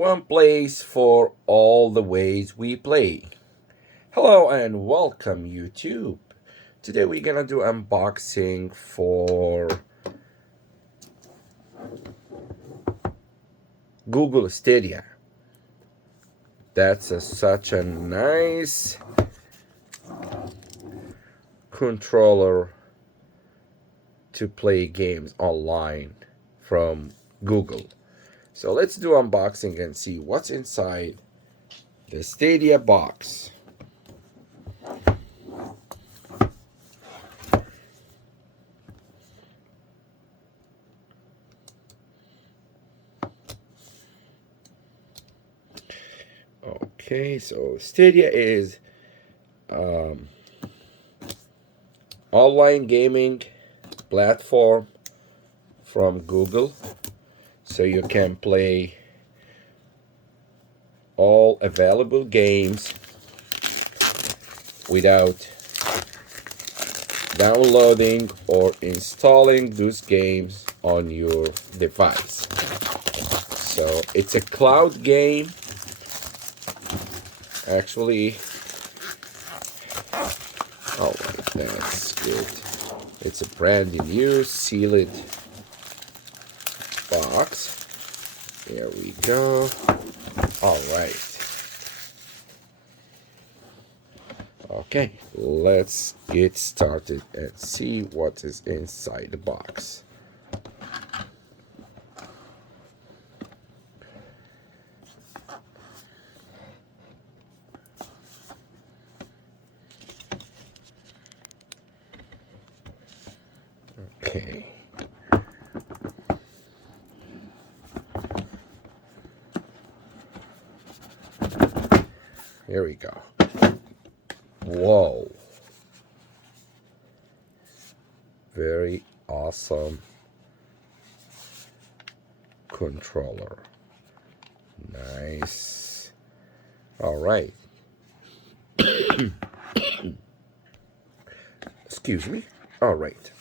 One place for all the ways we play. Hello and welcome YouTube. Today we're gonna do unboxing for Google Stadia. That's such a nice controller to play games online from Google. So let's do unboxing and see what's inside the Stadia box. Okay, so Stadia is online gaming platform from Google, so you can play all available games without downloading or installing those games on your device. So it's a cloud game. Actually, all right, that's good. It's a brand new sealed box. There we go. All right. Okay, let's get started and see what is inside the box. Okay. Here we go. Whoa. Very awesome controller. Nice. All right. Excuse me. All right.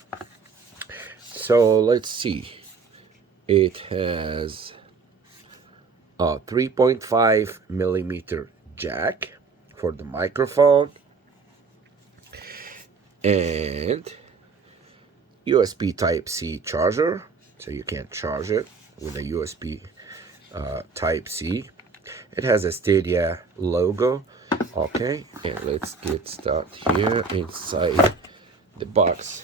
So let's see. It has a 3.5 millimeter jack for the microphone and USB Type-C charger, so you can charge it with a USB Type-C. It has a Stadia logo. Okay, and let's get started here inside the box.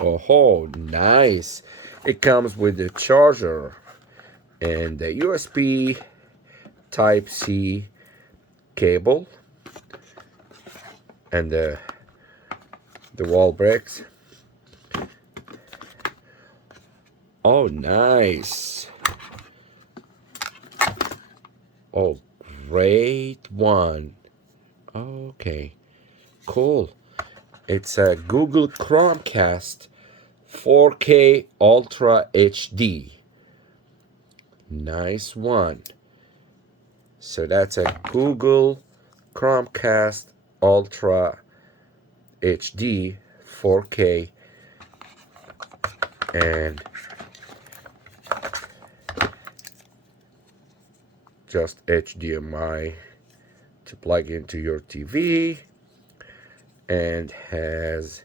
Oh, nice. It comes with the charger and the USB Type-C cable and the wall bricks. Oh, nice. Oh, great one. Okay, cool. It's a Google Chromecast 4K Ultra HD. Nice one. So that's a Google Chromecast Ultra HD 4K, and just HDMI to plug into your TV, and has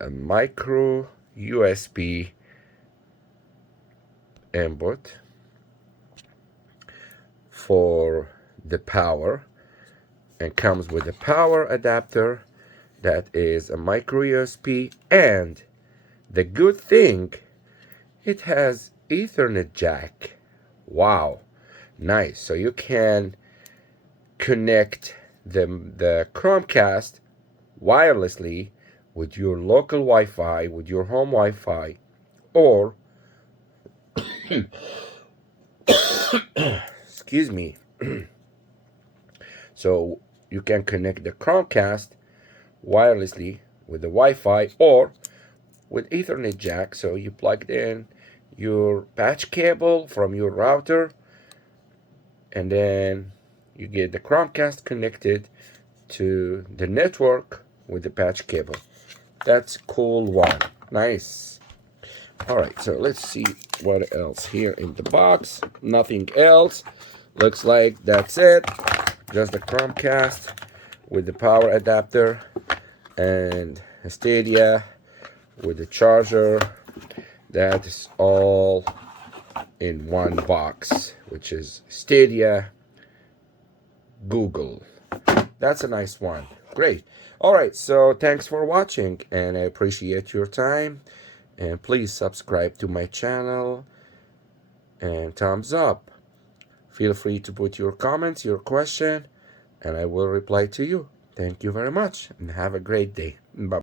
a micro USB input for the power, and comes with a power adapter that is a micro USB, and the good thing, it has Ethernet jack. Wow, nice. So you can connect the Chromecast wirelessly with your local Wi-Fi, with your home Wi-Fi, or excuse me. So you can connect the Chromecast wirelessly with the Wi-Fi or with Ethernet jack. So you plugged in your patch cable from your router, and then you get the Chromecast connected to the network with the patch cable. That's cool one. Nice. All right, so let's see what else here in the box. Nothing else. Looks like that's it. Just the Chromecast with the power adapter and a Stadia with the charger. That is all in one box, which is Stadia Google. That's a nice one. Great. All right, so thanks for watching, and I appreciate your time. And please subscribe to my channel and thumbs up. Feel free to put your comments, your question, and I will reply to you. Thank you very much, and have a great day. Bye.